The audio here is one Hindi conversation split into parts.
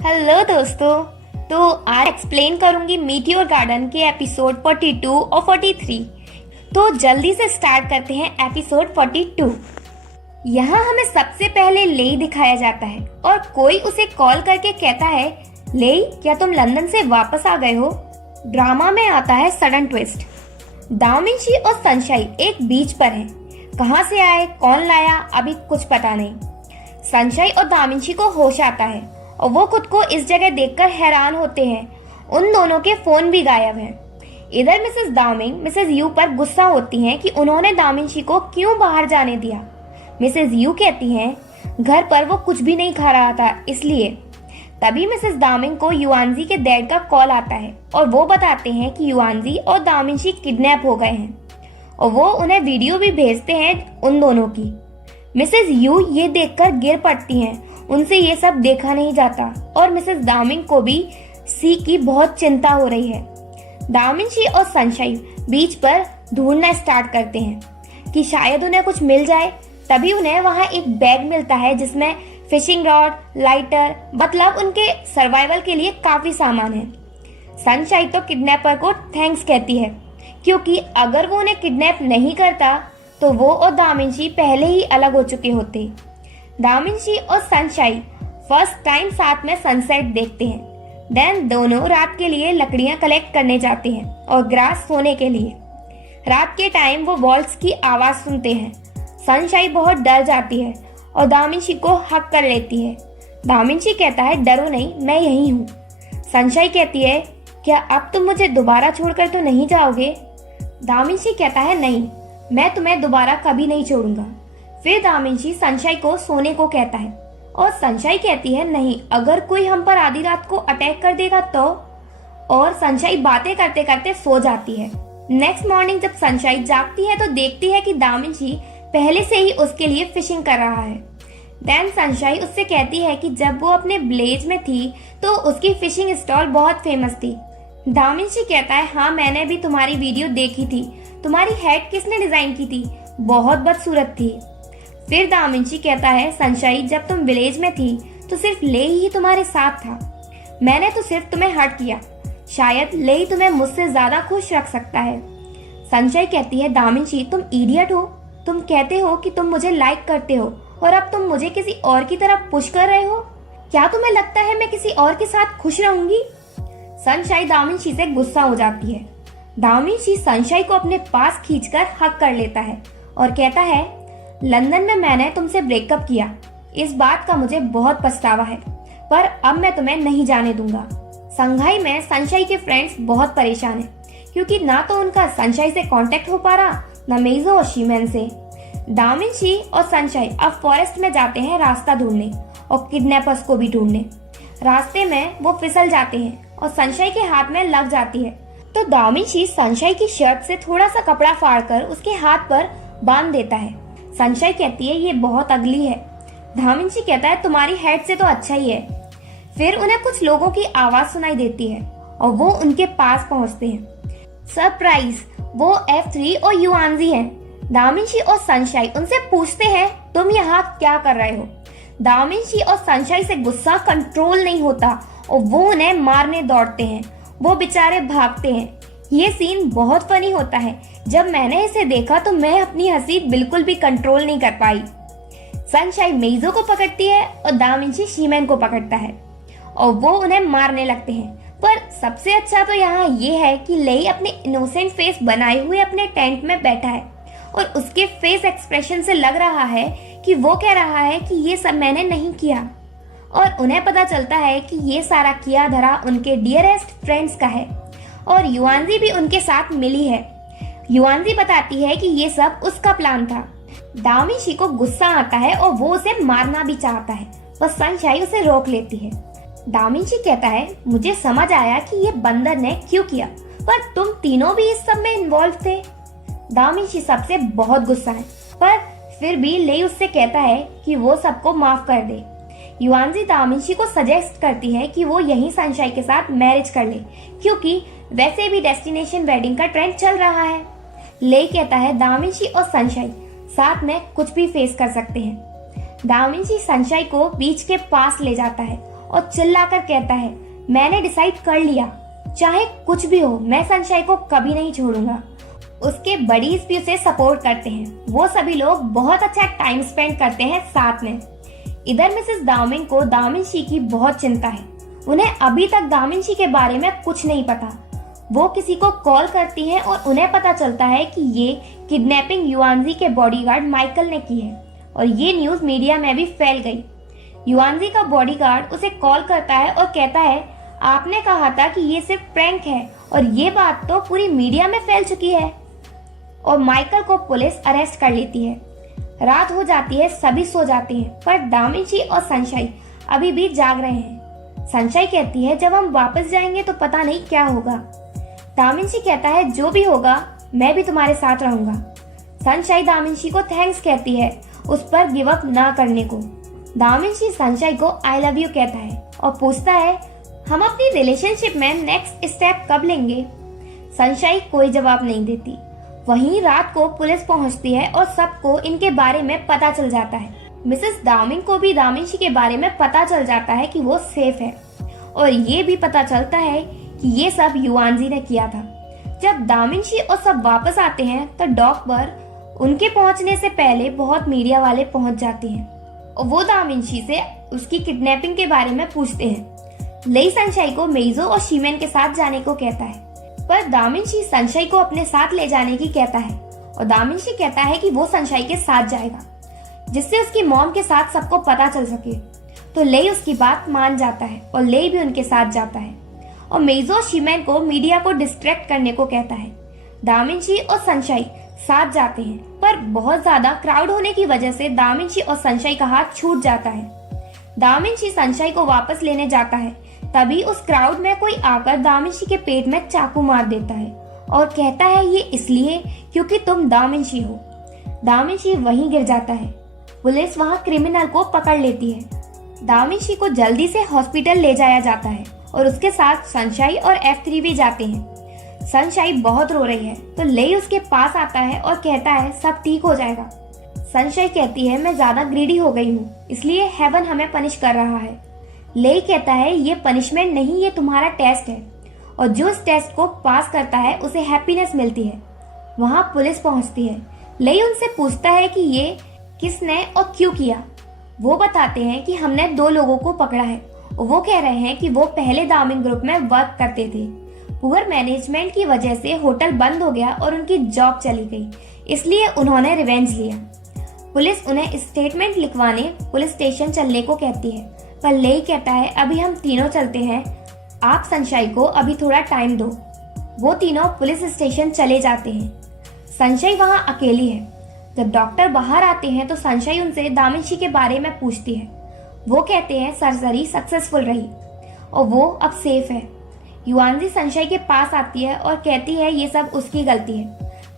हेलो दोस्तों। तो आज एक्सप्लेन करूंगी मीटियोर गार्डन के एपिसोड 42 और 43। तो जल्दी से स्टार्ट करते हैं एपिसोड 42। यहाँ हमें सबसे पहले लेई दिखाया जाता है और कोई उसे कॉल करके कहता है, लेई क्या तुम लंदन से वापस आ गए हो। ड्रामा में आता है सडन ट्विस्ट। दामिंची और सनशाइन एक बीच पर हैं। कहाँ से आए, कौन लाया, अभी कुछ पता नहीं। सनशाइन और दामिंची को होश आता है और वो खुद को इस जगह देखकर हैरान होते हैं। उन दोनों के फोन भी गायब हैं। इधर मिसेस दामिंग मिसेस यू पर गुस्सा होती हैं कि उन्होंने दामिंची को क्यों बाहर जाने दिया। मिसेस यू कहती हैं घर पर वो कुछ भी नहीं खा रहा था इसलिए। तभी मिसेस दामिंग को युआनजी के डैड का कॉल आता है और वो बताते हैं कि युआनजी और दामिंची किडनैप हो गए हैं और वो उन्हें वीडियो भी भेजते हैं उन दोनों की। मिसेस यू ये देखकर गिर पड़ती हैं। उनसे ये सब देखा नहीं जाता और मिसेस दामिंग को भी सी की बहुत चिंता हो रही है। दामिंची और सनशाइन बीच पर ढूंढना स्टार्ट करते हैं कि शायद उन्हें कुछ मिल जाए। तभी उन्हें वहां एक बैग मिलता है जिसमें फिशिंग रॉड, लाइटर, मतलब उनके सर्वाइवल के लिए काफी सामान है। सनशाइन तो किडनैपर को थैंक्स कहती है क्योंकि अगर वो उन्हें किडनैप नहीं करता तो वो और दामिंची पहले ही अलग हो चुके होते। दामिंची और सनशाइन फर्स्ट टाइम साथ में सनसेट देखते हैं। देन दोनों रात के लिए लकड़ियां कलेक्ट करने जाते हैं और ग्रास सोने के लिए। रात के टाइम वो वॉल्स की आवाज सुनते हैं। सनशाइन बहुत डर जाती है और दामिंची को हक कर लेती है। दामिंची कहता है डरो नहीं, मैं यहीं हूँ। सनशाइन कहती है क्या अब तुम मुझे दोबारा छोड़कर तो नहीं जाओगे। दामिंची कहता है नहीं, मैं तुम्हें दोबारा कभी नहीं छोड़ूंगा। फिर दामिंची सनशाइन को सोने को कहता है और सनशाइन कहती है नहीं, अगर कोई हम पर आधी रात को अटैक कर देगा तो। और सनशाइन बातें करते करते सो जाती है। नेक्स्ट मॉर्निंग जब सनशाइन जागती है तो देखती है कि दामिंची पहले से ही उसके लिए फिशिंग कर रहा है। देन सनशाइन उससे कहती है कि जब वो अपने ब्लेज में थी तो उसकी फिशिंग स्टॉल बहुत फेमस थी। दामिंची कहता है हाँ, मैंने भी तुम्हारी वीडियो देखी थी। तुम्हारी हेड किसने डिजाइन की थी, बहुत बदसूरत थी। फिर दामिंची कहता है सनशाइन जब तुम विलेज में थी तो सिर्फ लेई ही तुम्हारे साथ था। मैंने तो सिर्फ तुम्हें हर्ट किया। शायद लेई तुम्हें मुझसे ज्यादा खुश रख सकता है। सनशाइन कहती है दामिंची तुम इडियट हो। तुम कहते हो कि तुम मुझे लाइक करते हो और अब तुम मुझे किसी और की तरफ पुश कर रहे हो। क्या तुम्हें लगता है मैं किसी और के साथ खुश रहूंगी। सनशाइन दामिंची से गुस्सा हो जाती है। दामिंची सनशाइन को अपने पास खींचकर हक कर लेता है और कहता है लंदन में मैंने तुमसे ब्रेकअप किया। इस बात का मुझे बहुत पछतावा है, पर अब मैं तुम्हें नहीं जाने दूंगा। संघाई में सनशाइन के फ्रेंड्स बहुत परेशान हैं क्योंकि ना तो उनका सनशाइन से कांटेक्ट हो पा रहा, ना मेइजो और शीमेन से। दामिंची और सनशाइन अब फॉरेस्ट में जाते हैं रास्ता ढूंढने और किडनैपर्स को भी ढूंढने। रास्ते में वो फिसल जाते हैं और सनशाइन के हाथ में लग जाती है। तो दामिंची सनशाइन की शर्ट से थोड़ा सा कपड़ा फाड़कर उसके हाथ पर बांध देता है। सनशाइन कहती है ये बहुत अगली है। दामिंची कहता है तुम्हारी हेड से तो अच्छा ही है। फिर उन्हें कुछ लोगों की आवाज सुनाई देती है और वो उनके पास पहुंचते हैं। सरप्राइज, वो F3 और युआनजी हैं। दामिंची और सनशाइन उनसे पूछते हैं तुम यहाँ क्या कर रहे हो। दामिंची और सनशाइन से गुस्सा कंट्रोल नहीं होता और वो उन्हें मारने दौड़ते हैं। वो बेचारे भागते हैं। ये सीन बहुत फनी होता है। जब मैंने इसे देखा तो मैं अपनी हंसी बिल्कुल भी कंट्रोल नहीं कर पाई। सनशाइन मेइजो को पकड़ती है और दामिंची शीमेन को पकड़ता है और वो उन्हें मारने लगते हैं। पर सबसे अच्छा तो यहाँ ये है कि लेई अपने इनोसेंट फेस बनाए हुए अपने टेंट में बैठा है और उसके फेस एक्सप्रेशन से लग रहा है कि वो कह रहा है कि ये सब मैंने नहीं किया। और उन्हें पता चलता है कि ये सारा किया धरा उनके डियरेस्ट फ्रेंड्स का है और युआनजी भी उनके साथ मिली है। युआनजी बताती है कि ये सब उसका प्लान था। दामिंची को गुस्सा आता है और वो उसे मारना भी चाहता है, पर सनशाइन उसे रोक लेती है। दामिंची कहता है मुझे समझ आया कि ये बंदर ने क्यों किया, पर तुम तीनों भी इस सब में इन्वॉल्व थे। दामिंची सबसे बहुत गुस्सा है, पर फिर भी लेई उससे कहता है कि वो सबको माफ कर दे। युआनजी दामिंची को सजेस्ट करती है कि वो यहीं सनशाइन के साथ मैरिज कर ले क्योंकि वैसे भी डेस्टिनेशन वेडिंग का ट्रेंड चल रहा है। लेई कहता है दामिंची और सनशाइन साथ में कुछ भी फेस कर सकते हैं। दामिंची सनशाइन को बीच के पास ले जाता है और चिल्लाकर कहता है, मैंने डिसाइड कर लिया, चाहे कुछ भी हो मैं सनशाइन को कभी नहीं छोड़ूंगा। उसके बडीज भी उसे सपोर्ट करते हैं। वो सभी लोग बहुत अच्छा टाइम स्पेंड करते हैं साथ में। इधर मिसेस दाओमिंग को दामिनशी की बहुत चिंता है। उन्हें अभी तक दामिनशी के बारे में कुछ नहीं पता। वो किसी को कॉल करती है और उन्हें पता चलता है कि ये किडनैपिंग युआनजी के बॉडीगार्ड माइकल ने की है और ये न्यूज मीडिया में भी फैल गई। युआनजी का बॉडीगार्ड उसे कॉल करता है और कहता है, आपने कहा था कि ये सिर्फ प्रैंक है और ये बात तो पूरी मीडिया में फैल चुकी है। और माइकल को पुलिस अरेस्ट कर लेती है। रात हो जाती है, सभी सो जाते हैं, पर दामिनशी और सनशाइन अभी भी जाग रहे हैं। सनशाइन कहती है, जब हम वापस जाएंगे तो पता नहीं क्या होगा। दामिनशी कहता है, जो भी होगा मैं भी तुम्हारे साथ रहूंगा। सनशाइन दामिनशी को थैंक्स कहती है उस पर गिव अप ना करने को। दामिनशी सनशाइन को आई लव यू कहता है और पूछता है, हम अपनी रिलेशनशिप में नेक्स्ट स्टेप कब लेंगे। सनशाइन कोई जवाब नहीं देती। वहीं रात को पुलिस पहुंचती है और सबको इनके बारे में पता चल जाता है। मिसेस दामिंग को भी दामिनशी के बारे में पता चल जाता है कि वो सेफ है और ये भी पता चलता है कि ये सब युआनजी ने किया था। जब दामिनशी और सब वापस आते हैं तो डॉक पर उनके पहुंचने से पहले बहुत मीडिया वाले पहुंच जाते हैं और वो दामिनशी से उसकी किडनैपिंग के बारे में पूछते हैं। लेई सनशाइन को मेइजो और शीमेन के साथ जाने को कहता है, पर दामिनशी सनशाइन को अपने साथ ले जाने की कहता है और दामिनशी कहता है कि वो सनशाइन के साथ जाएगा जिससे उसकी मॉम के साथ सबको पता चल सके। तो लेई उसकी बात मान जाता है और लेई भी उनके साथ जाता है और मेइजो शीमेन को मीडिया को डिस्ट्रैक्ट करने को कहता है। दामिनशी और सनशाइन साथ जाते हैं, पर बहुत ज्यादा क्राउड होने की वजह से दामिनशी और सनशाइन का हाथ छूट जाता है। दामिनशी सनशाइन को वापस लेने जाता है, तभी उस क्राउड में कोई आकर दामिनशी के पेट में चाकू मार देता है और कहता है, ये इसलिए क्योंकि तुम दामिनशी हो। दामिनशी वहीं गिर जाता है। पुलिस वहां क्रिमिनल को पकड़ लेती है। दामिनशी को जल्दी से हॉस्पिटल ले जाया जाता है और उसके साथ सनशाइन और F3 भी जाते हैं। सनशाइन बहुत रो रही है तो लेई उसके पास आता है और कहता है, सब ठीक हो जाएगा। सनशाइन कहती है, मैं ज्यादा ग्रीडी हो गई हूँ, इसलिए हेवन हमें पनिश कर रहा है। लेई कहता है, ये पनिशमेंट नहीं, ये तुम्हारा टेस्ट है और जो इस टेस्ट को पास करता है उसे हैप्पीनेस मिलती है। वहां पुलिस पहुंचती है। लेई उनसे पूछता है कि ये किसने और क्यों किया। वो बताते हैं कि हमने 2 लोगों को पकड़ा है और वो कह रहे हैं कि वो पहले दामिंग ग्रुप में वर्क करते थे। पुअर मैनेजमेंट की वजह से होटल बंद हो गया और उनकी जॉब चली गई, इसलिए उन्होंने रिवेंज लिया। पुलिस उन्हें स्टेटमेंट लिखवाने पुलिस स्टेशन चलने को कहती है, पर लेई कहता है, अभी हम तीनों चलते हैं, आप सनशाइन को अभी थोड़ा टाइम दो। वो तीनों पुलिस स्टेशन चले जाते हैं। सनशाइन वहां अकेली है। जब डॉक्टर बाहर आते हैं तो सनशाइन उनसे दामिनशी के बारे में पूछती है। वो कहते हैं सर्जरी सक्सेसफुल रही और वो अब सेफ है। युआनजी सनशाइन के पास आती है और कहती है ये सब उसकी गलती है,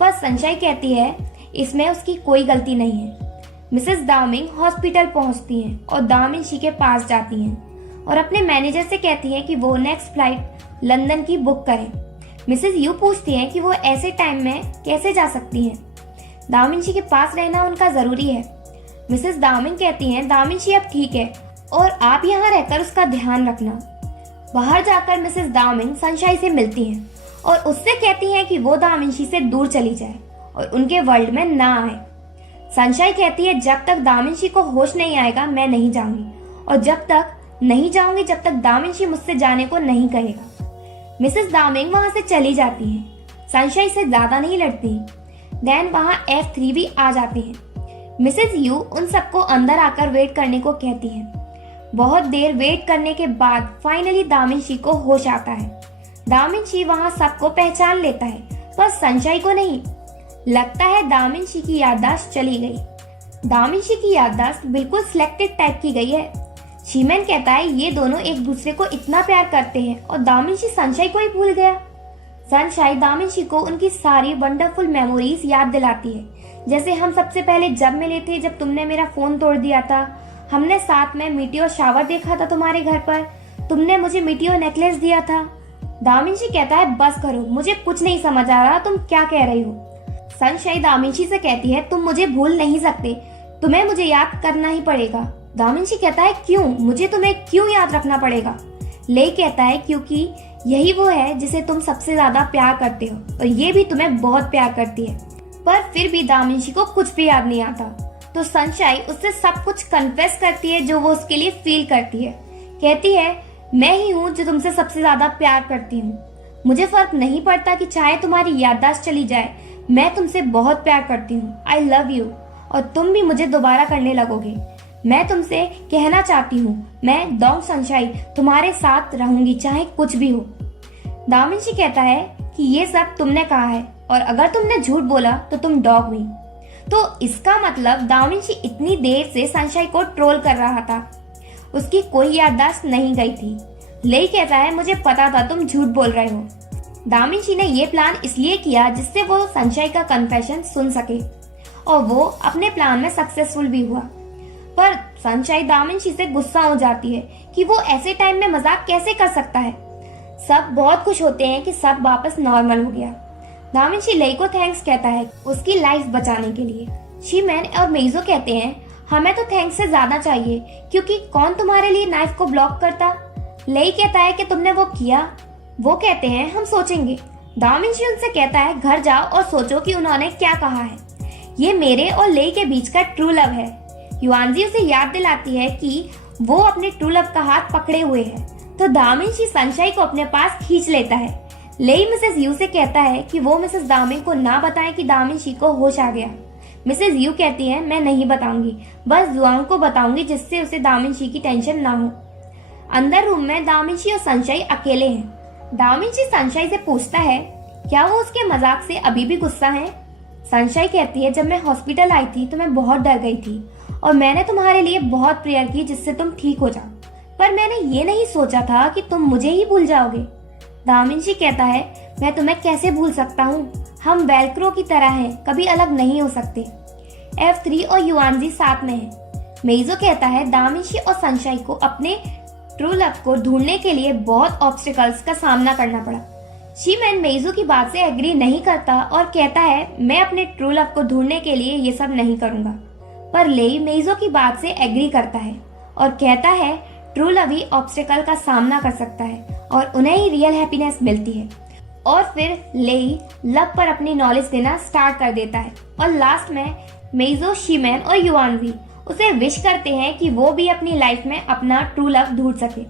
पर सनशाइन कहती है इसमें उसकी कोई गलती नहीं है। मिसेस दामिंग हॉस्पिटल पहुंचती हैं और दामिनशी के पास जाती हैं और अपने मैनेजर से कहती हैं कि वो नेक्स्ट फ्लाइट लंदन की बुक करें। मिसेस यू पूछती हैं कि वो ऐसे टाइम में कैसे जा सकती हैं। दामिनशी के पास रहना उनका जरूरी है। मिसेस दामिंग कहती हैं, दामिनशी अब ठीक है और आप यहाँ रहकर उसका ध्यान रखना। बाहर जाकर मिसेस दामिंग सनशाइन से मिलती हैं और उससे कहती हैं कि वो दामिनशी से दूर चली जाए और उनके वर्ल्ड में ना आए। सनशाइन कहती है, जब तक दामिनशी को होश नहीं आएगा मैं नहीं जाऊंगी और जब तक नहीं जाऊंगी जब तक दामिनशी मुझसे जाने को नहीं कहेगा। मिसेस दामिंग वहां से चली जाती है। सनशाइन से ज्यादा नहीं लड़ती। देन वहां F3 भी आ जाते हैं। मिसेस यू उन सबको अंदर आकर वेट करने को कहती है। बहुत देर वेट करने के बाद फाइनली दामिनशी को होश आता है। दामिनशी वहां सबको पहचान लेता है, पर सनशाइन को नहीं। लगता है दामिनशी की याददाश्त चली गई। दामिनशी की याददाश्त बिल्कुल सिलेक्टेड टाइप की गई है। शीमेन कहता है ये दोनों एक दूसरे को इतना प्यार करते हैं और दामिनशी सनशाइन को ही भूल गया। सनशाइन दामिनशी को उनकी सारी वंडरफुल मेमोरीज याद दिलाती है, जैसे हम सबसे पहले जब मिले थे, जब तुमने मेरा फोन तोड़ दिया था, हमने साथ में मीटियोर शावर देखा था तुम्हारे घर पर, तुमने मुझे मीटियोर नेकलेस दिया था। दामिनशी कहता है बस करो, मुझे कुछ नहीं समझ आ रहा तुम क्या कह रही हो। सनशाइन दामिनशी से कहती है तुम मुझे भूल नहीं सकते, तुम्हें मुझे याद करना ही पड़ेगा। दामिंशी कहता है क्यों, मुझे तुम्हें क्यों याद रखना पड़ेगा? ले कहता है क्योंकि यही वो है जिसे तुम सबसे ज्यादा प्यार करते हो और ये भी तुम्हें बहुत प्यार करती है। पर फिर भी दामिंशी को कुछ भी याद नहीं आता। तो सनशाइन उससे सब कुछ कन्फेस करती है जो वो उसके लिए फील करती है। कहती है मैं ही हूँ जो तुमसे सबसे ज्यादा प्यार करती हूँ। मुझे फर्क नहीं पड़ता कि चाहे तुम्हारी याददाश्त चली जाए, मैं तुमसे बहुत प्यार करती हूँ। आई लव यू और तुम भी मुझे दोबारा करने लगोगे। मैं तुमसे कहना चाहती हूँ मैं डॉग सनशाइन तुम्हारे साथ रहूंगी चाहे कुछ भी हो। दामिंशी कहता है कि ये सब तुमने कहा है और अगर तुमने झूठ बोला तो तुम डॉग हुई। तो इसका मतलब दामिंशी इतनी देर से सनशाइन को ट्रोल कर रहा था। उसकी कोई याददाश्त नहीं गई थी। ले कहता है मुझे पता था तुम झूठ बोल रहे हो। दामिंशी ने ये प्लान इसलिए किया जिससे वो सनशाइन का कन्फेशन सुन सके और वो अपने प्लान में सक्सेसफुल भी हुआ। पर सनशाइन दामिंशी से गुस्सा हो जाती है कि वो ऐसे टाइम में मजाक कैसे कर सकता है। सब बहुत खुश होते हैं कि सब वापस नॉर्मल हो गया। दामिंशी लेई को थैंक्स कहता है उसकी लाइफ बचाने के लिए। शीमैन और मेइजो कहते हैं हमें तो थैंक्स से ज्यादा चाहिए क्योंकि कौन तुम्हारे लिए नाइफ को ब्लॉक करता। लेई कहता है कि तुमने वो किया। वो कहते हैं हम सोचेंगे। दामिंशी उनसे कहता है घर जाओ और सोचो कि उन्होंने क्या कहा है। ये मेरे और लेई के बीच का ट्रू लव है। युआनजी उसे याद दिलाती है कि वो अपने ट्रू लव का हाथ पकड़े हुए है। तो दामिंशी सनशाइन को अपने पास खींच लेता है। लेई मिसेस यू से कहता है कि वो मिसेस दामिन को ना बताएं कि दामिंशी को होश आ गया। मिसेस यू कहती है मैं नहीं बताऊंगी, बस जुआंग को बताऊंगी जिससे उसे दामिंशी की टेंशन ना हो। अंदर रूम में दामिंशी और सनशाइन अकेले हैं। दामिंशी सनशाइन से पूछता है क्या वो उसके मजाक से अभी भी गुस्सा है। सनशाइन कहती है जब मैं हॉस्पिटल आई थी तो मैं बहुत डर गई थी और मैंने तुम्हारे लिए बहुत प्रेयर की जिससे तुम ठीक हो जाओ, पर मैंने ये नहीं सोचा था कि तुम मुझे ही भूल जाओगे। दामिंशी कहता है मैं तुम्हें कैसे भूल सकता हूँ, हम वेलक्रो की तरह हैं, कभी अलग नहीं हो सकते। F3 और युआनजी साथ में हैं। मेइजो कहता है दामिंशी और सनशाइन को अपने ट्रू लव को ढूंढने के लिए बहुत ऑब्स्टिकल्स का सामना करना पड़ा। शीमैन मेइजो की बात से एग्री नहीं करता और कहता है मैं अपने ट्रू लव को ढूंढने के लिए ये सब नहीं करूंगा। पर लेई मेइजो की बात से एग्री करता है और कहता है ट्रू लव ही ऑब्स्टिकल का सामना कर सकता है और उन्हें ही रियल हैप्पीनेस मिलती है। और फिर लेई लव पर अपनी नॉलेज देना स्टार्ट कर देता है और लास्ट में मेइजो, शीमैन और युआनजी उसे विश करते हैं कि वो भी अपनी लाइफ में अपना ट्रू लव ढूंढ सके।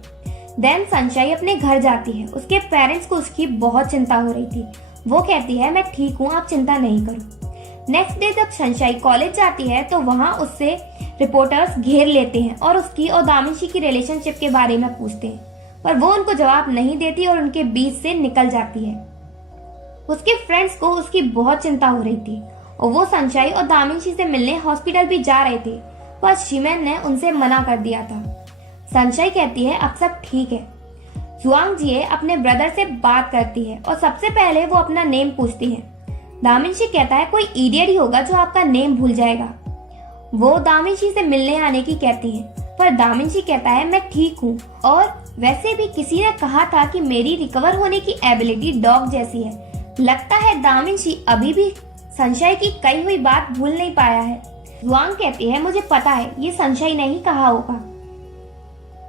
देन सनशाइन अपने घर जाती है। उसके पेरेंट्स को उसकी बहुत चिंता हो रही थी। वो कहती है मैं ठीक हूँ, आप चिंता नहीं करो। नेक्स्ट डे जब सनशाइन कॉलेज जाती है तो वहाँ उससे रिपोर्टर्स घेर लेते हैं और उसकी और दामिंशी की रिलेशनशिप के बारे में पूछते हैं, पर वो उनको जवाब नहीं देती और उनके बीच से निकल जाती है। उसके फ्रेंड्स को उसकी बहुत चिंता हो रही थी और वो सनशाइन और दामिंशी से मिलने हॉस्पिटल भी जा रहे थे, पर शीमैन ने उनसे मना कर दिया था। सनशाइन कहती है अब सब ठीक है। जुआंग जिए अपने ब्रदर से बात करती है और सबसे पहले वो अपना नेम पूछती है। दामिंशी कहता है कोई इडियट ही होगा जो आपका नेम भूल जाएगा। वो दामिंशी से मिलने आने की कहती है, पर दामिंशी कहता है मैं ठीक हूँ और वैसे भी किसी ने कहा था कि मेरी रिकवर होने की एबिलिटी डॉग जैसी है। लगता है दामिंशी अभी भी सनशाइन की कही हुई बात भूल नहीं पाया है। जुआंग कहती है मुझे पता है ये सनशाइन ने ही कहा होगा।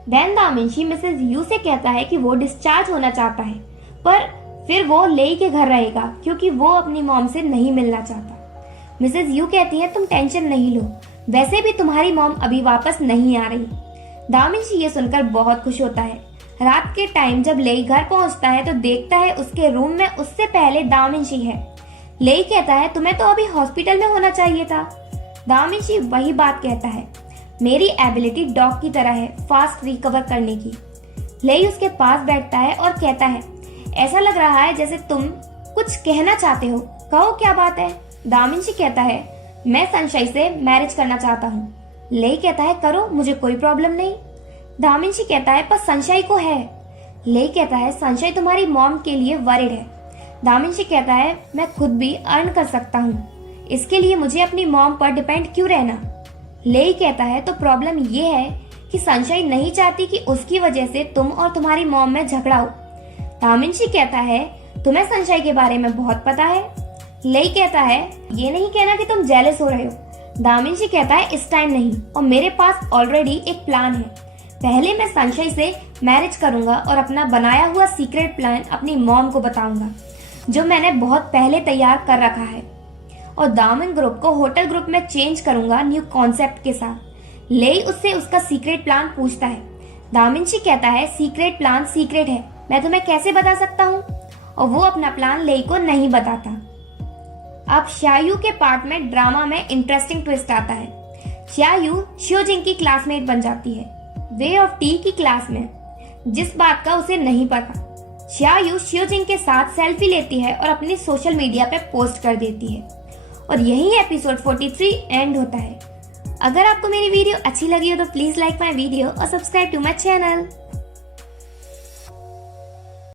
देन दामिंशी मिसेस यू से कहता है कि वो डिस्चार्ज होना चाहता है, पर फिर वो लेई के घर रहेगा क्योंकि वो अपनी मॉम से नहीं मिलना चाहता। मिसेस यू कहती है तुम टेंशन नहीं लो, वैसे भी तुम्हारी मॉम अभी वापस नहीं आ रही। दामिंशी ये सुनकर बहुत खुश होता है। रात के टाइम जब लेई घर पहुंचता है तो देखता है उसके रूम में उससे पहले दामिंशी है। लेई कहता है तुम्हें तो अभी हॉस्पिटल में होना चाहिए था। दामिंशी वही बात कहता है, मेरी एबिलिटी डॉग की तरह है फास्ट रिकवर करने की। लेई उसके पास बैठता है और कहता है ऐसा लग रहा है जैसे तुम कुछ कहना चाहते हो, कहो क्या बात है। दामिंशी कहता है मैं सनशाइन से मैरिज करना चाहता हूँ। लेई कहता है करो, मुझे कोई प्रॉब्लम नहीं। दामिंशी कहता है पर सनशाइन को है। लेई कहता है सनशाइन तुम्हारी मॉम के लिए वरिड है। दामिंशी कहता है मैं खुद भी अर्न कर सकता हूँ, इसके लिए मुझे अपनी मॉम पर डिपेंड क्यों रहना। लेई कहता है तो प्रॉब्लम ये है कि सनशाइन नहीं चाहती कि उसकी वजह से तुम और तुम्हारी मॉम में झगड़ा हो। दामिंशी कहता है तुम्हें सनशाइन के बारे में बहुत पता है। लेई कहता है ये नहीं कहना कि तुम जेलस हो रहे हो। दामिंशी कहता है इस टाइम नहीं, और मेरे पास ऑलरेडी एक प्लान है। पहले मैं सनशाई से मैरिज करूंगा और अपना बनाया हुआ सीक्रेट प्लान अपनी मॉम को बताऊंगा, जो मैंने बहुत पहले तैयार कर रखा है। और दामिन ग्रुप को होटल ग्रुप में चेंज करूंगा न्यू कॉन्सेप्ट के साथ। लेई उससे उसका सीक्रेट प्लान पूछता है। दामिंशी कहता है सीक्रेट प्लान सीक्रेट है, मैं तुम्हें कैसे बता सकता हूँ, और वो अपना प्लान लेई को नहीं बताता। अब शायू के पार्ट में ड्रामा में इंटरेस्टिंग ट्विस्ट आता है। शायू शियोजिंग की क्लासमेट बन जाती है, वे ऑफ टी की क्लास में, जिस बात का उसे नहीं पता। शायू शियोजिंग के साथ सेल्फी लेती है और अपनी सोशल मीडिया पे पोस्ट कर देती है, और यही एपिसोड 43 एंड होता है। अगर आपको मेरी वीडियो अच्छी लगी हो तो प्लीज लाइक माई वीडियो और सब्सक्राइब टू माई चैनल।